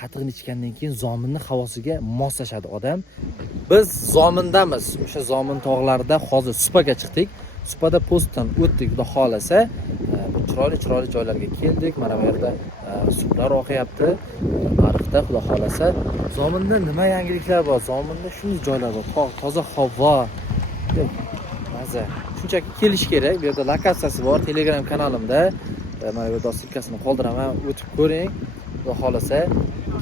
Qatiqni ichgandan keyin Zominning havosiga moslashadi odam. Biz Zomindamiz. O'sha Zomin tog'larida hozir Supaga chiqdik. Supada postdan o'tdik, xudo xolasa. Bu chiroyli joylarga keldik. Mana bu yerda suvlar oqyapti. Ariqda xudo xolasa. Zominda nima yangiliklar bor? Zominda shunday joylar bor. Tog', toza havo. Maza. Shunchaki kelish kerak. Bu yerda lokatsiyasi bor. Telegram kanalimda mana bu yerda silkasini qoldiraman. O'tib ko'ring. Xudo xolasa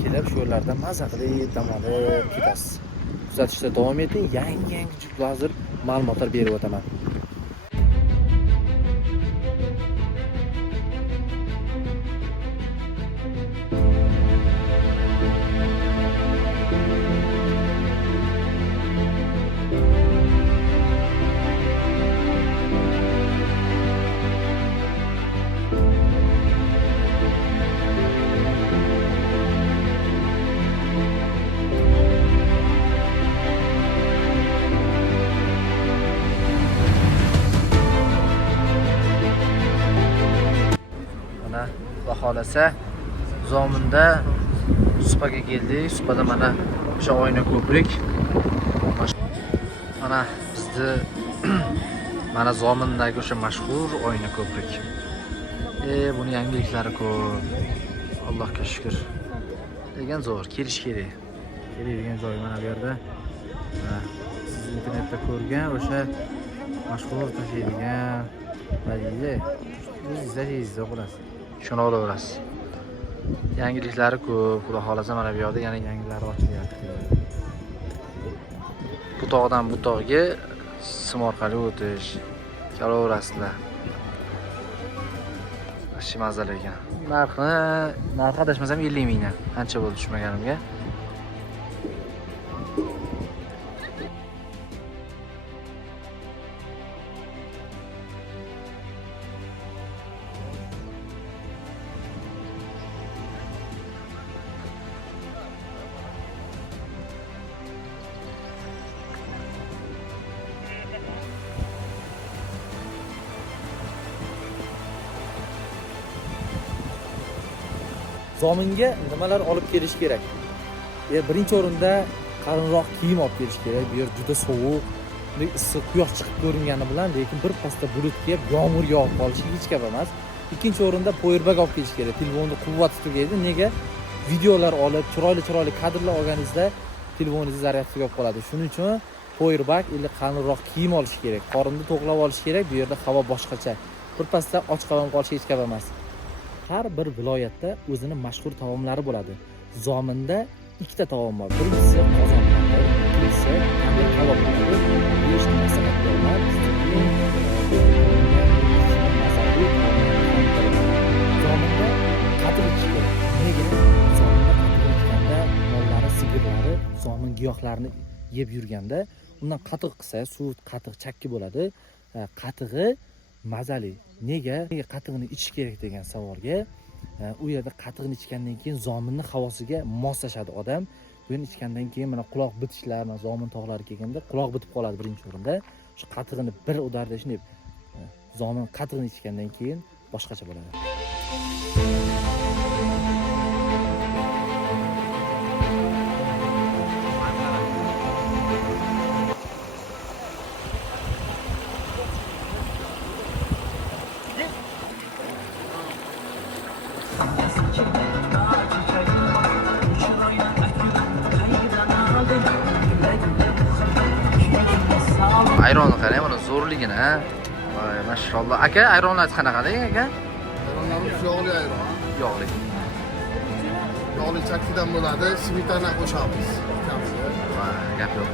kelib shu yerlarda maza qilib dam olib ketasiz. Kuzatishda davom eting. Yangi hozir ma'lumotlar berib o'taman. Xolasa Zominda Supaga keldik. Supada mana o'sha oyna ko'prik. Mana bizni mana Zomindagi o'sha mashhur oyna ko'prik. Buni yangiliklari ko'p. Allohga shukr. Degan zo'r kelish kerak. Keladigan joy mana bu yerda. Siz internetda ko'rgan o'sha mashhur tashlaydigan valiylar. Izlashingizda bo'lasiz. Shuni olaverasiz. Yangiliklari ko'p. Xudo xolasa mana bu yerda yana yangilari ochilyapti. Bu tog'dan bu tog'ga sim orqali o'tish. Kelaverasizlar. Ashi mazali ekan. Narxi adashmasam 50 mingdan. Qancha bo'ldi tushmaganimga. Zominga nimalar olib kelish kerak? Birinchi o'rinda qalinroq kiyim olib kelish kerak. Bu yer juda sovuq, issiq quyosh chiqib ko'ringani bilan, lekin bir pasda bulut kelib, yomg'ir yog'ib qolishi hech gap emas. Ikkinchi o'rinda powerbag olib kelish kerak. Telefonni quvvat tugaydi. Nega? Videolar olib, chiroyli kadrlar olganingizda telefoningiz zaryad tugab qoladi. Shuning uchun powerbag ila qalinroq kiyim olish kerak. Qorinni to'g'lab olish kerak. Bu yerda havo boshqacha. Bir pasda och qolib qolishi hech gap emas. Har bir viloyatda o'zining mashhur taomlari bo'ladi. Zominda ikkita taom bor. Birinchisi qozon tandi, ikkinchisi tandir kabob bo'ladi. Besh masalat bor. Zominda qatiq ichish kerak. Nega? Zominda qatiq ichganda mollari, sigirlari zomin giyohlarini yeb yurganda, undan qatiq qilsa, suv qatiq chakki bo'ladi. Qatig'i mazali. Nega qatiqni ichish kerak degan savolga, u yerda qatiqni ichgandan keyin Zominning havosiga moslashadi odam. Buni ichgandan keyin mana quloq bitishlar, mana Zomin tog'lari kelganda quloq bitib qoladi birinchi o'rinda. Shu qatiqni bir udarda shunday Zomin qatiqni ichgandan keyin boshqacha bo'ladi. Ayronni qarang, mana zo'rligini, ha. Voy, mashalloh. Aka, ayronlar qanaqa-da, aka? Ayronlarimiz yog'li ayron. Yog'li. Yog'li chakkidan bo'ladi, smetana qo'shamiz. Voy, gap yo'q.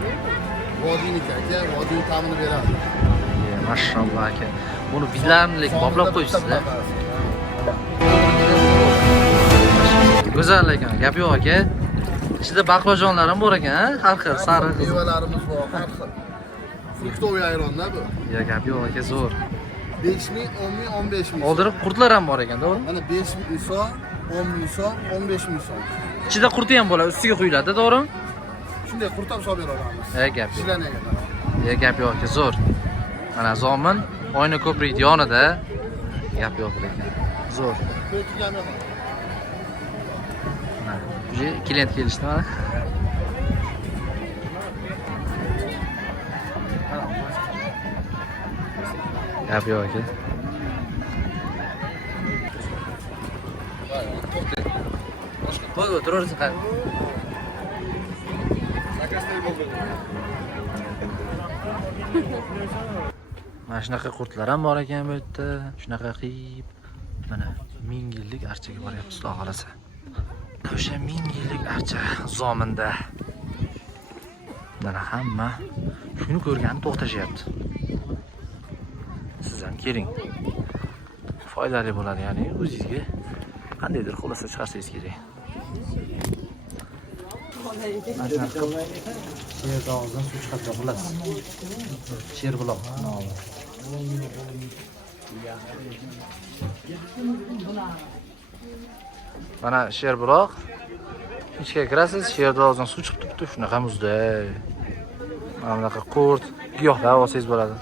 Vodiniki aka, vodin ta'mini beradi. Mashalloh aka. Buni vidlamlik boplab qo'yibsiz-da. Go'zal ekan, gap yo'q aka. Ichida baqlajonlar ham bor ekan, ha? Har xil sariq. Mevalarimiz bor, har xil. Fruktoviy ayron-da bu. Ya gap yo'q aka, zo'r. 5 ming, 10 ming, 15 ming. Oldirib qurtlar ham bor ekan, to'g'rimi? Mana 5 ming so'm, 10 ming so'm, 15 ming so'm. Ichida qurti ham bo'ladi, ustiga quyiladi, to'g'rimi? Shunday qurt ham solib bera olamiz. Gap yo'q. Ishlanagan. Gap yo'q aka, zo'r. Mana Zomin oyna ko'prik yonida. Gap yo'q ekan. Zo'r. Mana Уже klient kelishdi mana. Gap yo'q aka. Qo'y o'tirarsiz qani. Mana shunaqa qurtlar ham bor ekan bu yerda. Shunaqa qilib mana 1000 yillik archaga boryapmiz, xudo xolasa. O'sha 1000 yillik archa zominda. Mana hamma shuni ko'rgani to'xtashyapti. Siz ham keling. Foydali bo'ladi, ya'ni o'zingizga qandaydir xulosa chiqarsangiz kerak. Mana shunaqa sher dog'idan suv chiqadi, bilasiz. Sher buloq nomi. Mana sher buloq. Ichga kirasiz, sher dog'idan suv chiqib turibdi, shunaqa muzda. Mana bunaqa qurt, giyohlar olsangiz bo'ladi.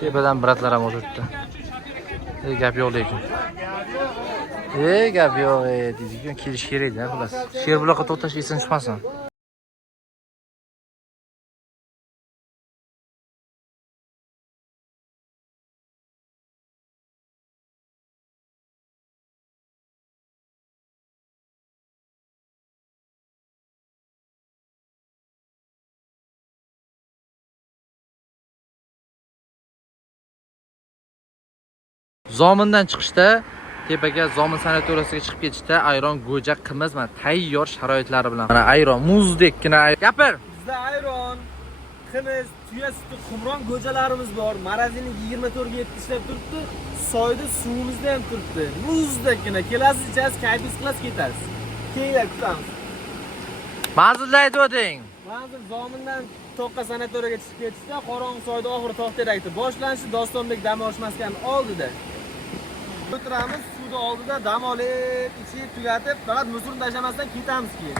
Tepadan biratlar ham o'tiribdi. Gap yo'q lekin. Gap yo'q, deydiku, kelish kerak-da, xullas. Sher buloqqa to'xtash esin chiqmasin. Zomindan chiqishda tepaga Zomin sanatoriyasiga chiqib ketishda ayron, go'ja, qimiz mana tayyor sharoitlari bilan. Mana ayron muzdekkina. Gapir. Bizda ayron, qimiz, tuya suti, qumron go'jalarimiz bor. Marazini 24 ga 7 ishlab turibdi. Soyda suvimizda ham turibdi. Muzdekkina. Kelasiz, ichasiz, kayfingiz qilasiz, ketasiz. Keyin kutamiz. Manzilni aytib o'ting. Manzil Zomindan To'qqa sanatoriyaga chiqib ketishda Qorong'i soyda oxiri To'xterakda boshlanishi Dostonbek dam olish maskani oldida. O'tiramiz suvda oldida dam olib, ichib tugatib, faqat musulni tashlamasdan ketamiz keyin.